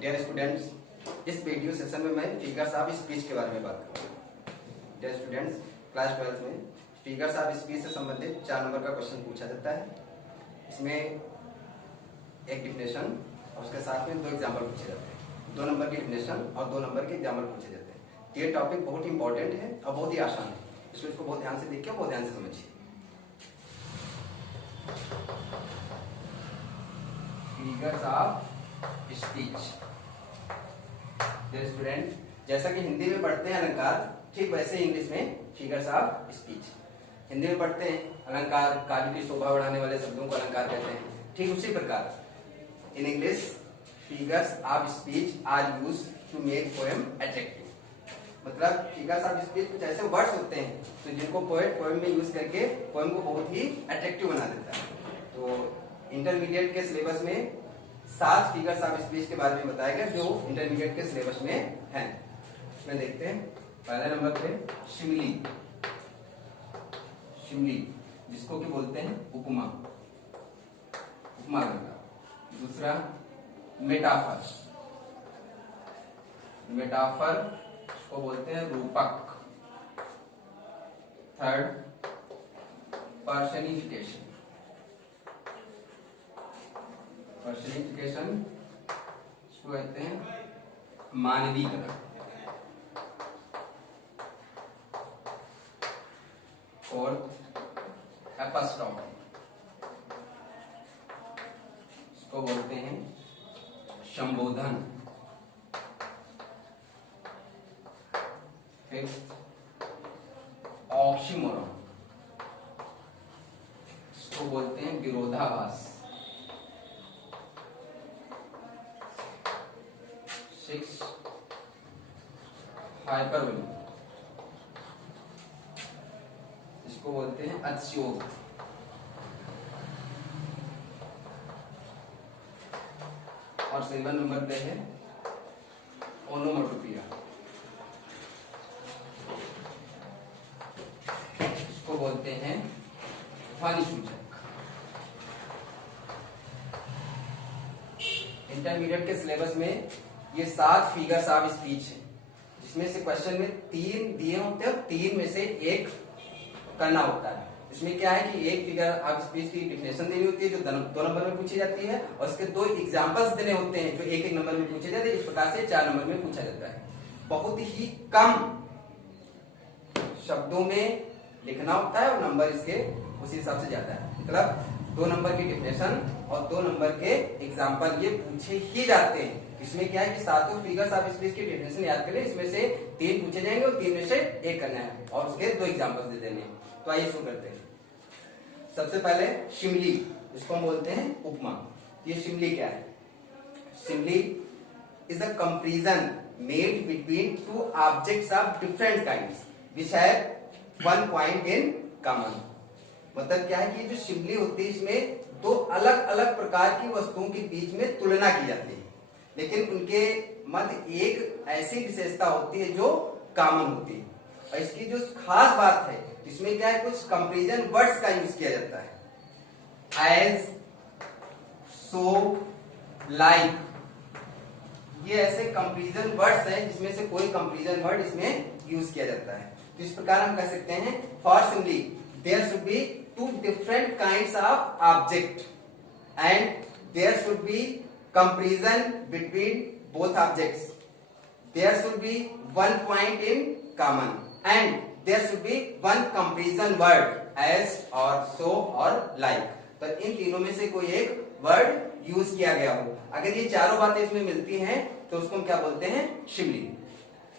Dear students, इस video session में मैं फिगर्स ऑफ स्पीच के बारे में बात करूंगा। डियर स्टूडेंट्स, क्लास 12 में फिगर्स ऑफ स्पीच से संबंधित 4 नंबर का क्वेश्चन पूछा जाता है। इसमें एक डिफिनेशन और उसके साथ में 2 एग्जाम्पल पूछे जाते हैं। 2 नंबर की डिफिनेशन और 2 नंबर के एग्जाम्पल पूछे जाते हैं। ये टॉपिक बहुत इंपॉर्टेंट है और बहुत ही आसान है, इसलिए इसको बहुत ध्यान से देखिए, बहुत ध्यान से समझिए। Figures of speech. Dear student, जैसा कि हिंदी में पढ़ते हैं अलंकार, ठीक वैसे ही इंग्लिश में फिगर्स ऑफ स्पीच। हिंदी में पढ़ते हैं अलंकार, कार्य की शोभा बढ़ाने वाले शब्दों को अलंकार कहते हैं, ठीक उसी प्रकार in English figures of speech are used to make poem attractive. मतलब फिगर्स ऑफ स्पीच कुछ ऐसे वर्ड्स होते हैं तो जिनको पोएट पोएम में यूज करके पोएम को बहुत ही अट्रैक्टिव बना देता है। तो इंटरमीडिएट के सिलेबस में 7 फिगर्स ऑफ स्पीच के बारे में बताया गया जो इंटरमीडिएट के सिलेबस में है। इसमें देखते हैं पहले नंबर पे शिमली, शिमली जिसको कि बोलते हैं उपमा, उपमा करना। दूसरा मेटाफर, मेटाफर को बोलते हैं रूपक। थर्ड पर्सनिफिकेशन, पर्सनिफिकेशन इसको कहते हैं मानवीकरण। फोर्थ एपस्ट्रॉफी, इसको बोलते हैं संबोधन। फिफ्थ ऑक्सीमोरॉन, इसको बोलते हैं विरोधाभास। सिक्स हाइपरबोली, इसको बोलते हैं अतिशयोक्ति। और 7 नंबर पे है ओनोमोटोपिया, इसको बोलते हैं ध्वनि सूचक। इंटरमीडिएट के सिलेबस में ये 7 फिगर्स ऑफ स्पीच है, जिसमें से क्वेश्चन में 3 दिए होते हैं, 3 में से 1 करना होता है। इसमें क्या है कि एक फिगर ऑफ स्पीच की डिफिनेशन देनी होती है जो 2 नंबर में पूछी जाती है, और इसके 2 एग्जांपल्स देने होते हैं जो 1-1 नंबर में पूछे जाते हैं। इस प्रकार से 4 नंबर में पूछा जाता है। बहुत ही कम शब्दों में लिखना होता है और नंबर इसके उसी हिसाब से जाता है। मतलब 2 नंबर की डिफिनेशन और 2 नंबर के एग्जाम्पल ये पूछे ही जाते हैं। इसमें क्या है कि 7 फिगर्स ऑफ स्पीच की डिफिनेशन याद करें, इसमें से 3 पूछे जाएंगे और 3 में से 1 करना है और उसके 2 एग्जाम्पल्स दे देने हैं। तो आइए शुरू करते हैं। सबसे पहले शिमली, जिसको हम बोलते हैं उपमा। ये शिमली क्या है? शिमली is a comparison made between 2 objects of different kinds which have 1 point in common. मतलब क्या है कि जो शिमली होती है इसमें 2 अलग अलग प्रकार की वस्तुओं के बीच में तुलना की जाती है, लेकिन उनके मध्य एक ऐसी विशेषता होती है जो कॉमन होती है। और इसकी जो खास बात है इसमें क्या है, कुछ कंपैरिजन वर्ड्स का यूज किया जाता है। एज, सो, लाइक, ये ऐसे कंपैरिजन वर्ड्स हैं जिसमें से कोई कंपैरिजन वर्ड इसमें यूज किया जाता है। तो इस प्रकार हम कह सकते हैं for simile there should be 2 different kinds of object and there should be comparison between both objects. There should be 1 point in common and there should be 1 comparison word as or so or like. तो इन तीनों में से कोई एक word use किया गया हो। अगर ये चारों बातें इसमें मिलती हैं तो उसको हम क्या बोलते हैं? शिमली।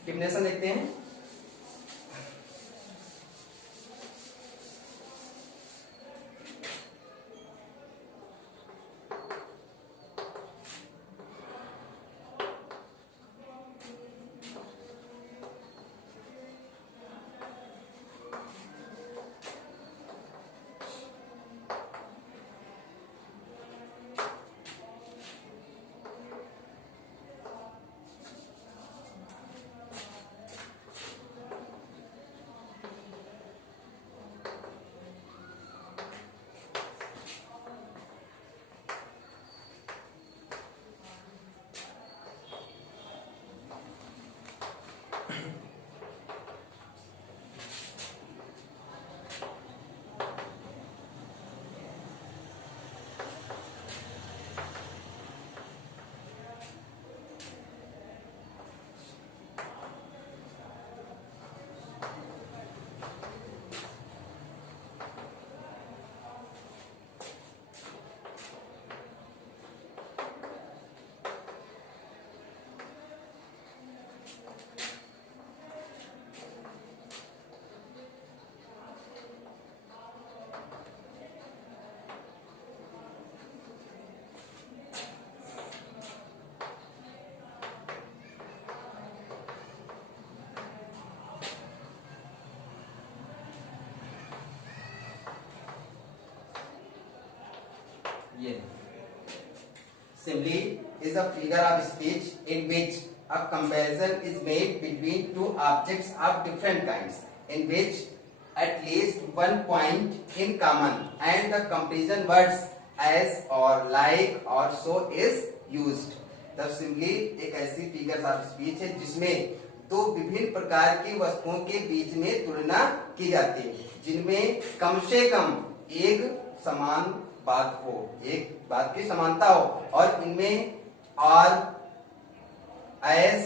डिफिनेशन देखते हैं। ये simile is a figure of speech in which a comparison is made between two objects of different kinds in which at least one point in common and the comparison words as or like or so is used. तब simile एक ऐसी figure of speech है जिसमें दो विभिन्न प्रकार की वस्तुओं के बीच में तुलना की जाती है, जिनमें कम से कम एक समान बात हो, एक बात की समानता हो, और इनमें और एस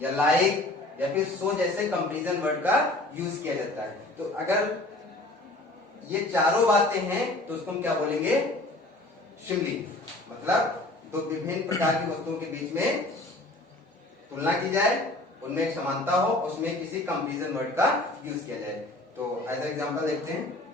या लाइक या फिर सो जैसे कंपैरिजन वर्ड का यूज किया जाता है। तो अगर ये चारों बातें हैं तो उसको हम क्या बोलेंगे? सिमिली। मतलब दो विभिन्न प्रकार की वस्तुओं के बीच में तुलना की जाए, उनमें एक समानता हो, उसमें किसी कंपैरिजन वर्ड का यूज किया जाए। तो एज एग्जांपल देखते हैं।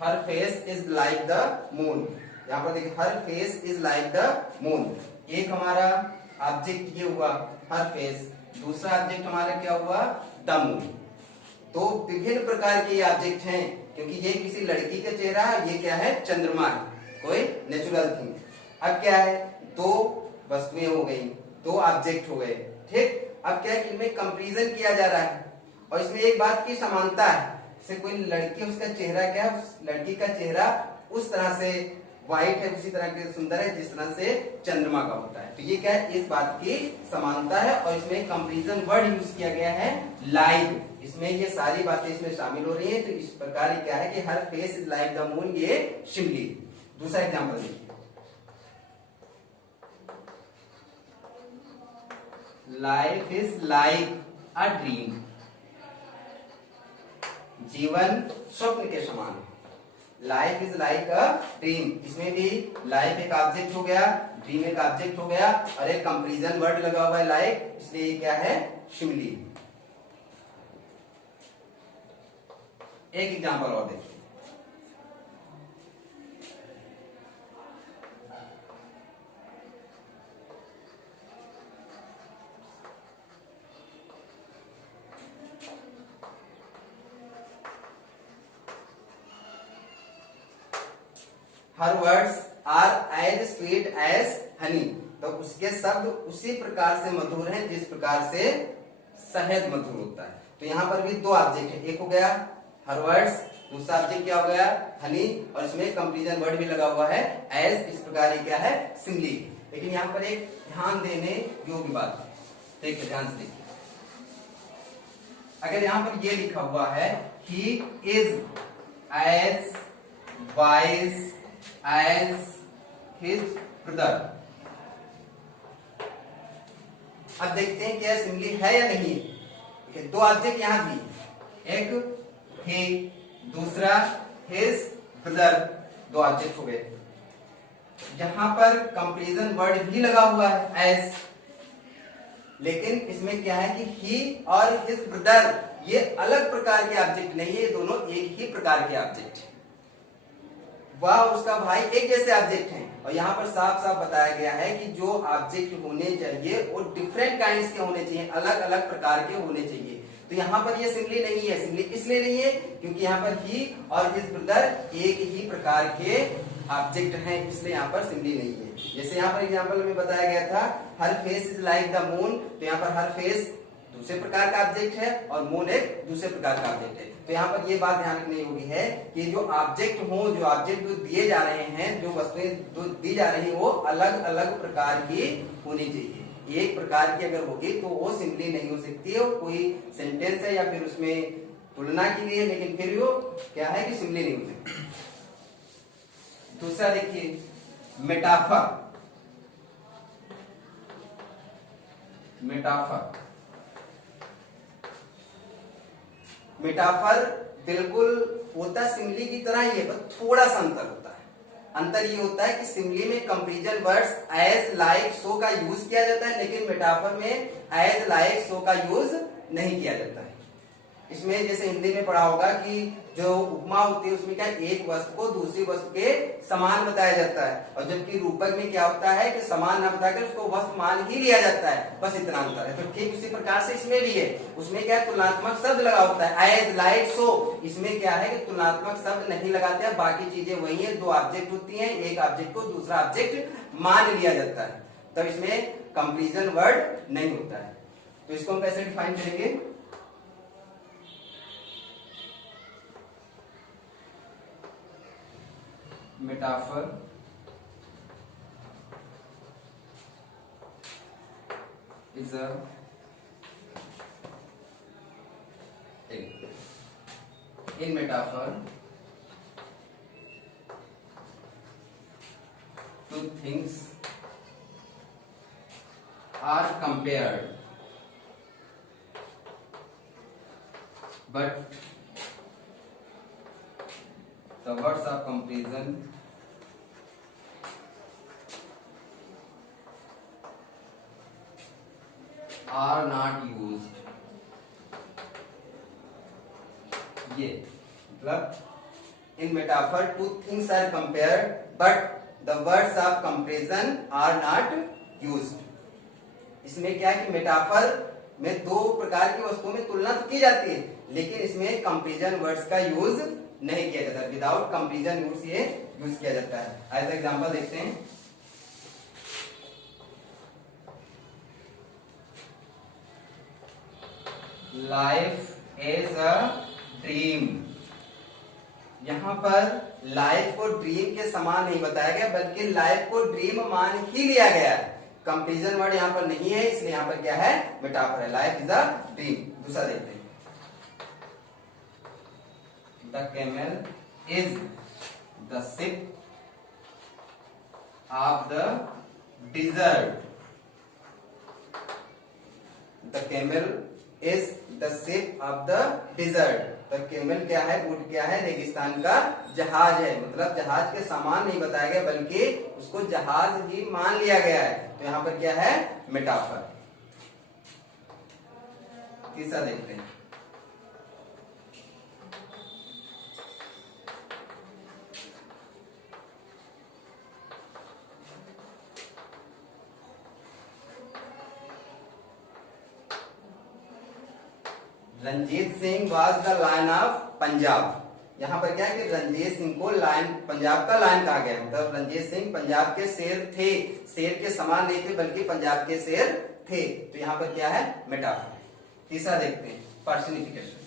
Her face is like the moon. यहाँ पर देखिए, her face is like the moon. एक हमारा ऑब्जेक्ट ये हुआ हर फेस, दूसरा ऑब्जेक्ट हमारा क्या हुआ? The moon. तो विभिन्न प्रकार के ऑब्जेक्ट हैं, क्योंकि ये किसी लड़की का चेहरा है, ये क्या है? चंद्रमा है, कोई नेचुरल थिंग। अब क्या है? दो वस्तुएं हो गई, दो ऑब्जेक्ट हो गए, ठीक। अब क्या है? इनमें कंपैरिजन किया जा रहा है और इसमें एक बात की समानता है। जैसे कोई लड़की, उसका चेहरा क्या है? उस लड़की का चेहरा उस तरह से व्हाइट है, उसी तरह के सुंदर है जिस तरह से चंद्रमा का होता है। तो ये क्या है? इस बात की समानता है और इसमें कंपैरिजन वर्ड यूज किया गया है लाइक। इसमें ये सारी बातें इसमें शामिल हो रही हैं। तो इस प्रकार क्या है कि her face is like the moon, ये सिमिली। दूसरा एग्जांपल देखिए। Life is like a dream. जीवन स्वप्न के समान। Life is like a dream, इसमें भी लाइफ एक ऑब्जेक्ट हो गया, ड्रीम एक ऑब्जेक्ट हो गया और एक कंपैरिजन वर्ड लगा हुआ है लाइक, इसलिए ये क्या है? सिमिली। एक एग्जांपल और देखिए। Her words are as sweet as honey. तो उसके शब्द उसी प्रकार से मधुर हैं जिस प्रकार से शहद मधुर होता है। तो यहाँ पर भी दो ऑब्जेक्ट है, एक हो गया हर वर्ड्स, दूसरा ऑब्जेक्ट क्या हो गया? हनी, और इसमें कंपैरिजन वर्ड भी लगा हुआ है एज। इस प्रकार ये क्या है? सिमिली। लेकिन यहाँ पर एक ध्यान देने योग्य बात है, देखिए ध्यान से देखिए। अगर यहाँ पर ये लिखा हुआ है he is as wise as his brother, अब देखते हैं क्या सिमिली है या नहीं। दो ऑब्जेक्ट यहां भी, एक ही, दूसरा हिज ब्रदर, दो ऑब्जेक्ट हो गए। यहां पर कंपैरिजन वर्ड भी लगा हुआ है एज, लेकिन इसमें क्या है कि ही और हिज ब्रदर ये अलग प्रकार के ऑब्जेक्ट नहीं है, दोनों एक ही प्रकार के ऑब्जेक्ट है। वह उसका भाई एक जैसे ऑब्जेक्ट हैं, और यहाँ पर साफ साफ बताया गया है कि जो ऑब्जेक्ट होने चाहिए वो डिफरेंट काइंड्स के होने चाहिए, अलग अलग प्रकार के होने चाहिए। तो यहाँ पर ये सिमिली नहीं है। सिमिली इसलिए नहीं है क्योंकि यहाँ पर ही और हिज ब्रदर एक ही प्रकार के ऑब्जेक्ट हैं, इसलिए यहाँ पर सिमिली नहीं है। जैसे यहाँ पर एग्जाम्पल में बताया गया था her face is like the moon, तो यहाँ पर हर फेस दूसरे प्रकार का ऑब्जेक्ट है और मून एक दूसरे प्रकार का ऑब्जेक्ट है। तो यहाँ पर ये बात ध्यान रखने योग्य है कि जो ऑब्जेक्ट हो, जो ऑब्जेक्ट जो दिए जा रहे हैं, जो वस्तुएं जो दी जा रही है वो अलग अलग प्रकार की होनी चाहिए। एक प्रकार की अगर होगी तो वो सिमिली नहीं हो सकती है, कोई सेंटेंस है या फिर उसमें तुलना की गई है, लेकिन फिर वो क्या है कि सिमिली नहीं हो सकती। दूसरा देखिए मेटाफर। मेटाफर मेटाफर बिल्कुल होता सिमिली की तरह ही है, पर थोड़ा सा अंतर होता है। अंतर ये होता है कि सिमिली में comparison words as like so का यूज किया जाता है, लेकिन मेटाफर में एज लाइक सो का यूज नहीं किया जाता है। इसमें जैसे हिंदी में पढ़ा होगा कि जो उपमा होती है उसमें क्या एक वस्तु को दूसरी वस्तु के समान बताया जाता है, और जबकि रूपक में क्या होता है कि समान ना बताकर उसको वस्तु मान ही लिया जाता है, बस इतना अंतर है। तो ठीक उसी प्रकार से इसमें भी है, उसमें क्या तुलनात्मक शब्द लगा होता है, एज लाइक सो। इसमें क्या है कि तुलनात्मक शब्द नहीं लगाते हैं, बाकी चीजें वही है, दो ऑब्जेक्ट होती है, एक ऑब्जेक्ट को दूसरा ऑब्जेक्ट मान लिया जाता है, तब इसमें कंपैरिजन वर्ड नहीं होता है। तो इसको हम कैसे डिफाइन करेंगे? Metaphor is a in metaphor two things are compared but the words of comparison are not used। ये मतलब in metaphor two things are compared but the words of comparison are not used. इसमें क्या है कि metaphor में दो प्रकार की वस्तुओं में तुलना तो की जाती है, लेकिन इसमें कंपैरिजन वर्ड्स का यूज नहीं किया जाता, विदाउट कंपैरिजन वर्ड्स ये यूज किया जाता है। एज एग्जांपल देखते हैं, लाइफ इज अ ड्रीम। यहां पर लाइफ को ड्रीम के समान नहीं बताया गया, बल्कि लाइफ को ड्रीम मान ही लिया गया है। कंपैरिजन वर्ड यहां पर नहीं है, इसलिए यहां पर क्या है? मेटाफर है। Life is a dream. दूसरा देखते हैं, the camel is the ship of the dessert. The camel is the ship of the dessert. तो कैमल क्या है? ऊंट क्या है? रेगिस्तान का जहाज है। मतलब जहाज के सामान नहीं बताया गया, बल्कि उसको जहाज ही मान लिया गया है। तो यहां पर क्या है? मेटाफर। तीसरा देखते हैं, Ranjit Singh was the lion of Punjab. यहाँ पर क्या है कि रंजीत सिंह को लायन, पंजाब का लायन कहा गया। मतलब रंजीत सिंह पंजाब के शेर थे, शेर के समान नहीं थे, बल्कि पंजाब के शेर थे। तो यहाँ पर क्या है? मेटाफर। तीसरा देखते हैं, personification.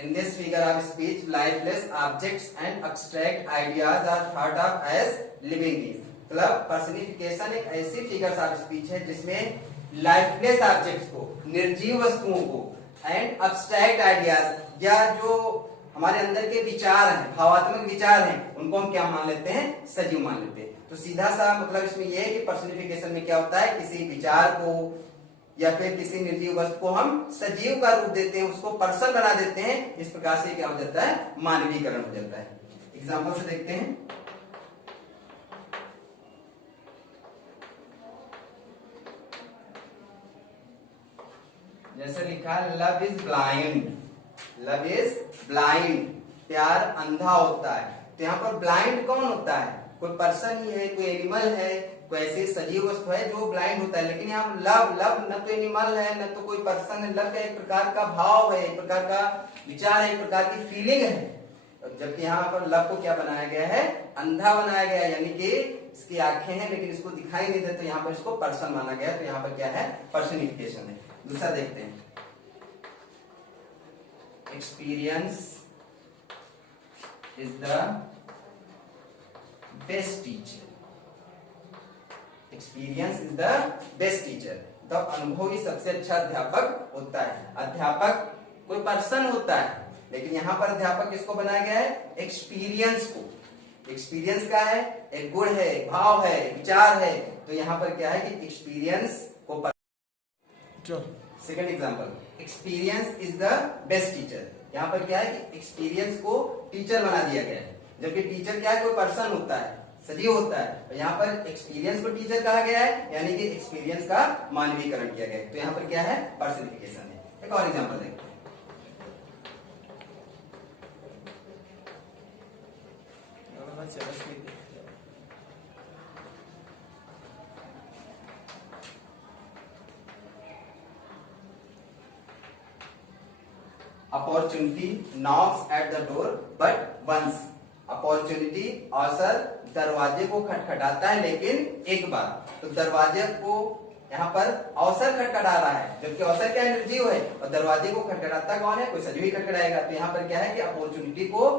In this figure of speech, lifeless objects and abstract ideas are thought of as living beings। मतलब पर्सनिफिकेशन एक ऐसी फिगर्स ऑफ स्पीच है जिसमें लाइफलेस ऑब्जेक्ट्स को, निर्जीव वस्तुओं को, एंड अब्स्ट्रैक्ट आइडियाज या जो हमारे अंदर के विचार हैं, भावात्मक विचार हैं, उनको हम क्या मान लेते हैं? सजीव मान लेते हैं। तो सीधा सा मतलब इसमें यह है कि पर्सनिफिकेशन में क्या होता है? किसी विचार को या फिर किसी निर्जीव वस्तु को हम सजीव का रूप देते हैं, उसको पर्सन बना देते हैं। इस प्रकार से क्या हो जाता है? मानवीकरण हो जाता है। एग्जाम्पल से देखते हैं, जैसे लिखा है love is blind. Love is blind, प्यार अंधा होता है। तो यहाँ पर ब्लाइंड कौन होता है? कोई पर्सन ही है, कोई एनिमल है, कोई ऐसी सजीव वस्तु है जो ब्लाइंड होता है। लेकिन यहाँ लव, लव न तो एनिमल है न तो कोई पर्सन है, लव का एक प्रकार का भाव है, एक प्रकार का विचार है, एक प्रकार की फीलिंग है। जबकि यहाँ पर लव को क्या बनाया गया है? अंधा बनाया गया है, यानी कि इसकी आंखें हैं लेकिन इसको दिखाई नहीं देते, तो यहाँ पर इसको पर्सन माना गया। तो यहाँ पर क्या है? पर्सनिफिकेशन है। दूसरा देखते हैं, experience is the best teacher. Experience is the best teacher. तो अनुभव ही सबसे अच्छा अध्यापक होता है। अध्यापक कोई पर्सन होता है, लेकिन यहाँ पर अध्यापक किसको बनाया गया है? एक्सपीरियंस को। एक्सपीरियंस क्या है? एक गुण है, एक भाव है, एक विचार है। तो यहाँ पर क्या है कि एक्सपीरियंस को second example, experience is the best teacher. यहाँ पर क्या है कि एक्सपीरियंस को टीचर बना दिया गया है, जबकि टीचर क्या है? कोई पर्सन होता है, सजीव होता है। तो यहाँ पर एक्सपीरियंस को टीचर कहा गया है, यानी कि एक्सपीरियंस का मानवीकरण किया गया है। तो यहाँ पर क्या है? पर्सनिफिकेशन है। एक और एग्जांपल देखते हैं, opportunity knocks at the door but once. Opportunity अवसर दरवाजे को खटखटाता है लेकिन एक बार। तो दरवाजे को यहाँ पर अवसर खटखटा रहा है, जबकि अवसर क्या है? निर्जीव है, और दरवाजे को खटखटाता कौन है? कोई सजीव ही खटखटाएगा। तो यहाँ पर क्या है कि अपॉर्चुनिटी को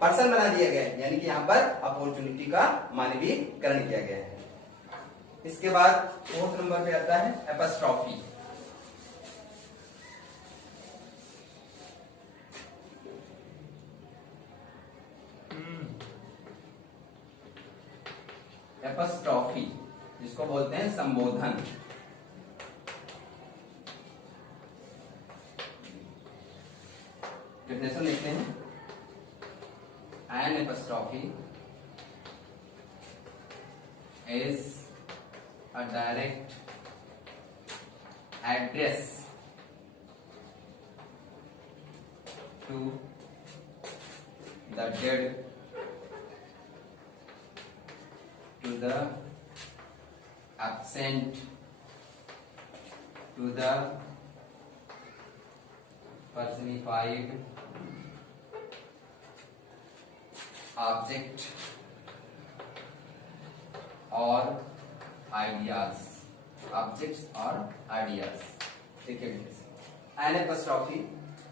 पर्सन बना दिया गया है, यानी कि यहाँ पर अपॉर्चुनिटी का मानवीकरण किया गया है। इसके बाद फोर्थ नंबर पे आता है एपस्ट्रॉफी। एपस्ट्रॉफी जिसको बोलते हैं संबोधन। डेफिनेशन देखते हैं, an apostrophe is a direct address to the dead, to the absent, to the personified object or ideas, objects or ideas. देखिए an apostrophe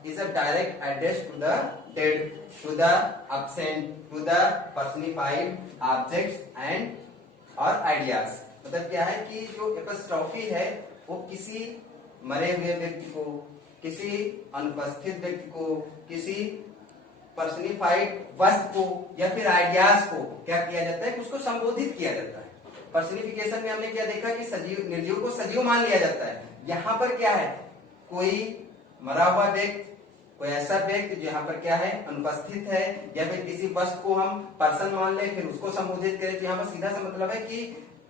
is a direct address to the dead, to the absent, to the personified objects and और ideas. मतलब क्या है कि जो apostrophe है वो किसी मरे हुए व्यक्ति को, किसी अनुपस्थित व्यक्ति को, किसी पर्सनिफाइड वस्तु को या फिर आइडियाज को क्या किया जाता है कि उसको संबोधित किया जाता है। पर्सनिफिकेशन में हमने क्या देखा कि सजीव निर्जीव को सजीव मान लिया जाता है। यहाँ पर क्या है? कोई मरा हुआ व्यक्ति, कोई ऐसा व्यक्ति जो यहाँ पर क्या है? अनुपस्थित है, या फिर किसी वस्तु को हम पर्सन मान ले फिर उसको संबोधित करें। तो यहाँ पर सीधा सा मतलब है कि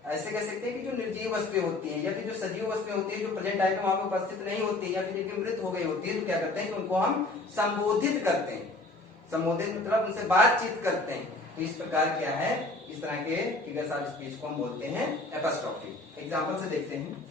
ऐसे कह सकते हैं कि जो निर्जीव वस्तुएं होती हैं या फिर जो सजीव वस्तुएं होती है जो प्रेजेंट टाइम में वहां पर उपस्थित नहीं होती या फिर जिनकी मृत्यु हो गई होती है, तो क्या करते हैं कि उनको हम संबोधित करते हैं। संबोधित मतलब उनसे बातचीत करते हैं। तो इस प्रकार क्या है? इस तरह के फिगर्स ऑफ स्पीच को हम बोलते हैं एपस्ट्रॉफी। एग्जाम्पल से देखते हैं,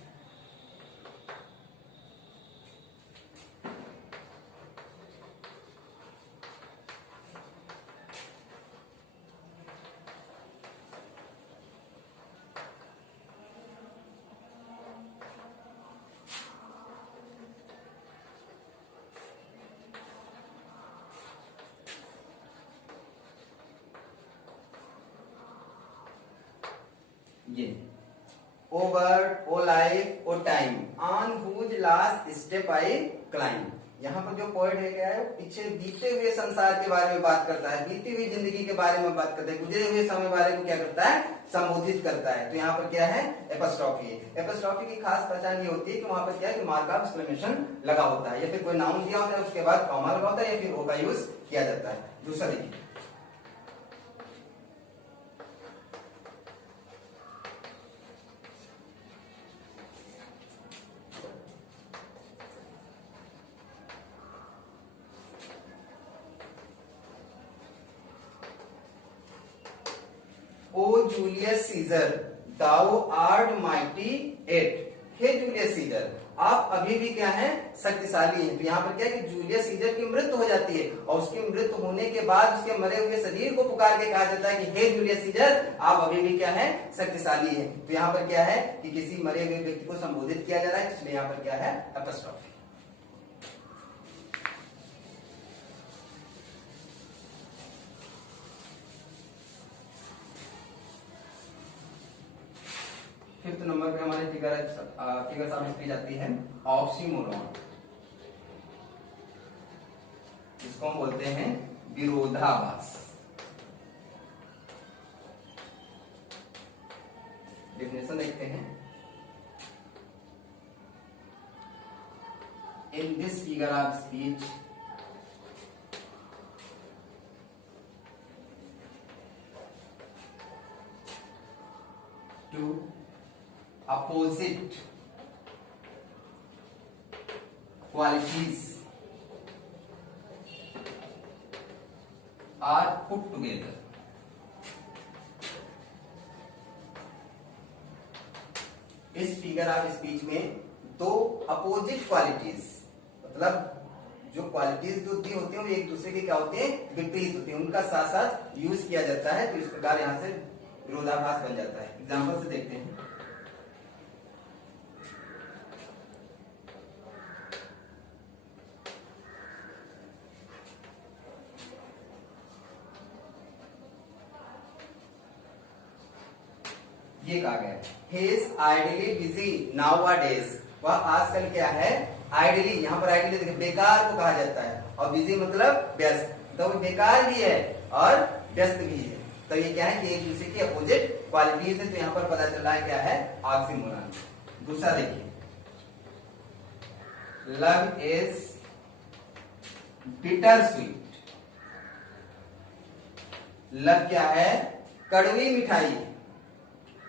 ये O word, O life, O time, on whose last step I climb. यहाँ पर जो पॉइंट है क्या है? पीछे बीते हुए संसार के बारे में बात करता है, बीती हुई जिंदगी के बारे में बात करता है, गुजरे हुए समय बारे को क्या करता है? संबोधित करता है। तो यहाँ पर क्या है? एपस्ट्रॉफी है। एपस्ट्रॉफी की खास पहचान ये होती है कि वहां पर क्या है कि मार्क ऑफ एक्सक्लेमेशन लगा होता है, या फिर कोई नाउन दिया होता है उसके बाद कॉमा लगा होता है, या फिर ओ का यूज किया जाता है। दूसरा देखिए, O Julius Caesar thou art mighty yet, हे जूलियस सीजर आप अभी भी क्या है शक्तिशाली हैं। तो यहाँ पर क्या है कि जूलियस सीजर की मृत्यु हो जाती है और उसकी मृत्यु होने के बाद उसके मरे हुए शरीर को पुकार के कहा जाता है कि हे जूलियस सीजर आप अभी भी क्या है शक्तिशाली हैं। तो यहाँ पर क्या है कि किसी मरे हुए व्यक्ति को संबोधित किया जा रहा है, इसलिए यहाँ पर क्या है एपोस्ट्रोफी। फिफ्थ नंबर पे हमारे फिगर ऑफ स्पीच आती है ऑक्सीमोरॉन, इसको हम बोलते हैं विरोधाभास। डेफिनेशन देखते हैं। In this figure of speech two opposite qualities are put together। इस फिगर ऑफ स्पीच में दो अपोजिट क्वालिटीज, मतलब जो क्वालिटीज जो दी होती हैं वो एक दूसरे के क्या होते हैं विपरीत होते हैं, उनका साथ साथ यूज किया जाता है। तो इस प्रकार यहां से विरोधाभास बन जाता है। एग्जाम्पल से देखते हैं। ये कहा गया he is ideally busy nowadays, वह आजकल क्या है आइडली, यहाँ पर आइडली देखिए बेकार को कहा जाता है और बिजी मतलब व्यस्त, तो वो बेकार भी है और व्यस्त भी है। तो ये क्या है कि एक दूसरे की अपोजिट क्वालिटीज है। तो यहाँ पर पता चल रहा है क्या है ऑक्सीमोरॉन। दूसरा देखिए love is bitter sweet, love क्या है कड़वी मिठाई।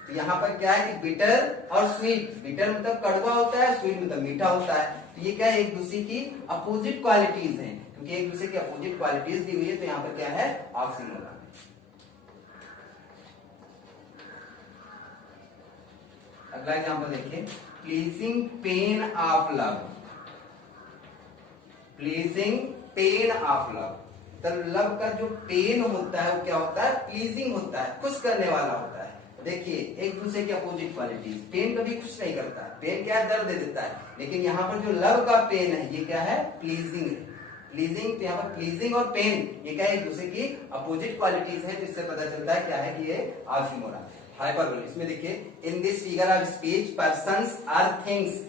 तो यहाँ पर क्या है कि बिटर और स्वीट, बिटर मतलब कड़वा होता है, स्वीट मतलब मीठा होता है। तो ये क्या है एक दूसरे की अपोजिट क्वालिटीज हैं, क्योंकि एक दूसरे की अपोजिट क्वालिटीज दी हुई है। तो यहाँ पर क्या है ऑक्सीमोरॉन। अगला एग्जांपल देखिए pleasing pain of love, pleasing pain of love. तो लव का जो पेन होता है वो क्या होता है प्लीजिंग होता है, खुश करने वाला होता है। देखिए एक दूसरे की अपोजिट क्वालिटीज, पेन कभी खुश नहीं करता, पेन क्या है दर्द दे देता है, लेकिन यहाँ पर जो लव का पेन है ये क्या है प्लीजिंग है। प्लीजिंग, तो यहाँ पर प्लीजिंग और पेन ये क्या है एक दूसरे की अपोजिट क्वालिटीज है, जिससे पता चलता है क्या है कि ये ऑक्सीमोरॉन। हाइपरबोल, इसमें देखिए in this figure of speech persons or things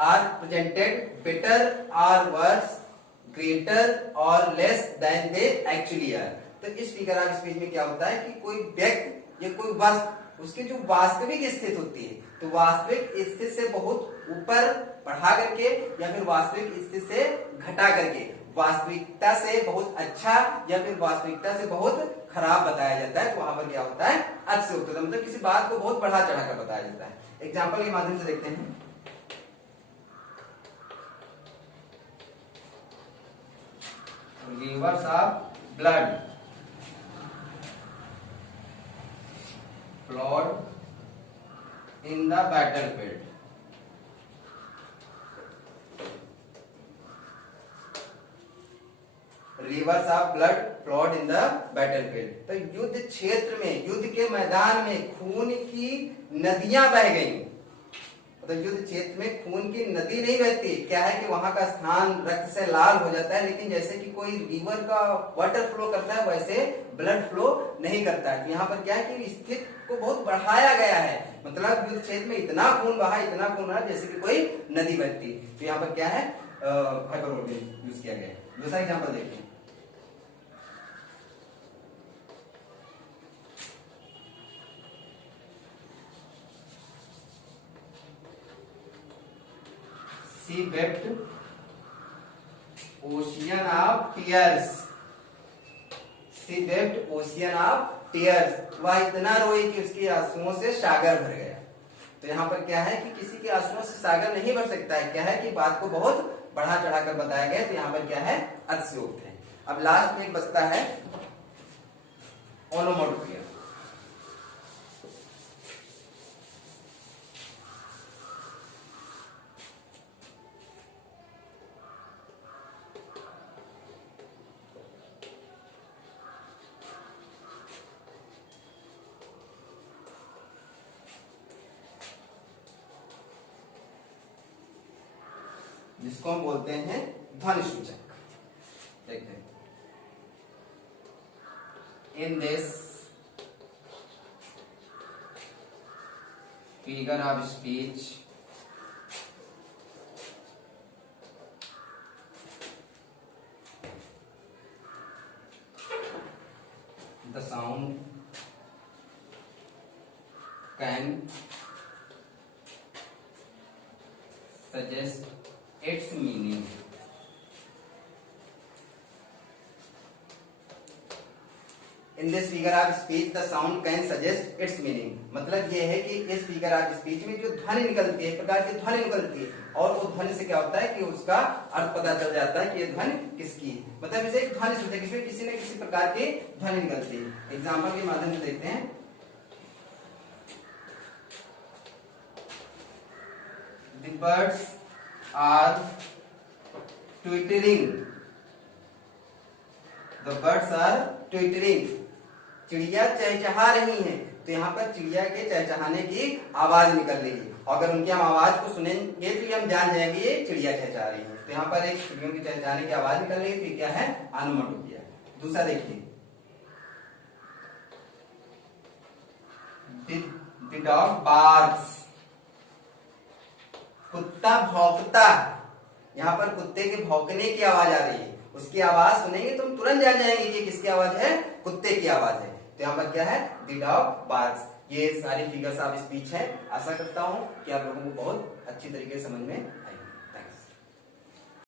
are presented better or worse, greater or less than they actually are. तो इस फिगर ऑफ स्पीच में क्या होता है कि कोई व्यक्ति या कोई वस्तु उसकी जो वास्तविक स्थिति होती है, तो वास्तविक स्थिति से बहुत ऊपर बढ़ा करके या फिर वास्तविक स्थिति से घटा करके वास्तविकता से बहुत अच्छा या फिर वास्तविकता से बहुत खराब बताया जाता है। तो वहां पर क्या होता है अतिशयोक्ति, मतलब किसी बात को बहुत बढ़ा चढ़ा कर बताया जाता है। एग्जाम्पल के माध्यम से देखते हैं। Rivers of blood flowed in the battlefield। Rivers of blood flowed in the battlefield। तो युद्ध क्षेत्र में, युद्ध के मैदान में खून की नदियां बह गईं। तो युद्ध क्षेत्र में खून की नदी नहीं बहती, क्या है कि वहां का स्थान रक्त से लाल हो जाता है, लेकिन जैसे कि कोई रिवर का वाटर फ्लो करता है वैसे ब्लड फ्लो नहीं करता है। तो यहाँ पर क्या है कि स्थिति को बहुत बढ़ाया गया है, मतलब युद्ध क्षेत्र में इतना खून बहा, इतना खून बहा जैसे कि कोई नदी बहती। तो यहाँ पर क्या है हाइपरबोल यूज किया गया है। दूसरा एग्जाम्पल देखिए She wept ocean of tears, she wept ocean of tears। वह इतना रोई कि उसके आंसुओं से सागर भर गया। तो यहाँ पर क्या है कि किसी के आंसुओं से सागर नहीं भर सकता है, क्या है कि बात को बहुत बढ़ा चढ़ाकर बताया गया। तो यहाँ पर क्या है अतिशयोक्ति है। अब लास्ट में एक बचता है ओनोमोटोपिया। जिसको हम बोलते हैं ध्वनि सूचक। देखते हैं, in this figure of speech the sound can suggest its meaning. In this figure of speech the sound can suggest its meaning। मतलब ये है कि इस फिगर ऑफ स्पीच में जो ध्वनि निकलती है, एक प्रकार की ध्वनि निकलती है, और वो ध्वनि से क्या होता है कि उसका अर्थ पता चल जाता है कि ये ध्वनि किसकी है। मतलब इसे एक ध्वनि सूचक, इसमें किसी न किसी प्रकार की ध्वनि निकलती है। एग्जाम्पल के माध्यम से देखते हैं, The birds are twittering। The birds are twittering। चिड़िया चहचहा रही हैं। तो यहाँ पर चिड़िया के चहचहाने की आवाज निकल रही है। अगर उनकी हम आवाज को सुनेंगे तो हम जान जाएंगे ये चिड़िया चहचहा रही है। तो यहाँ पर एक चिड़ियों की चहचहाने की आवाज निकल रही है, तो ये क्या है, अनुमटोपिया। दूसरा देखिए, The dog barks। कुत्ता भौंकता। यहाँ पर कुत्ते के भौंकने की आवाज आ रही है। उसकी आवाज सुनेंगे तो हम तुरंत जान जाएंगे कि किसकी आवाज है, कुत्ते की आवाज है। तो यहाँ पर क्या है, द डॉग बार्क्स। ये सारी फिगर्स ऑफ स्पीच है। आशा करता हूँ कि आप लोगों को बहुत अच्छी तरीके से समझ में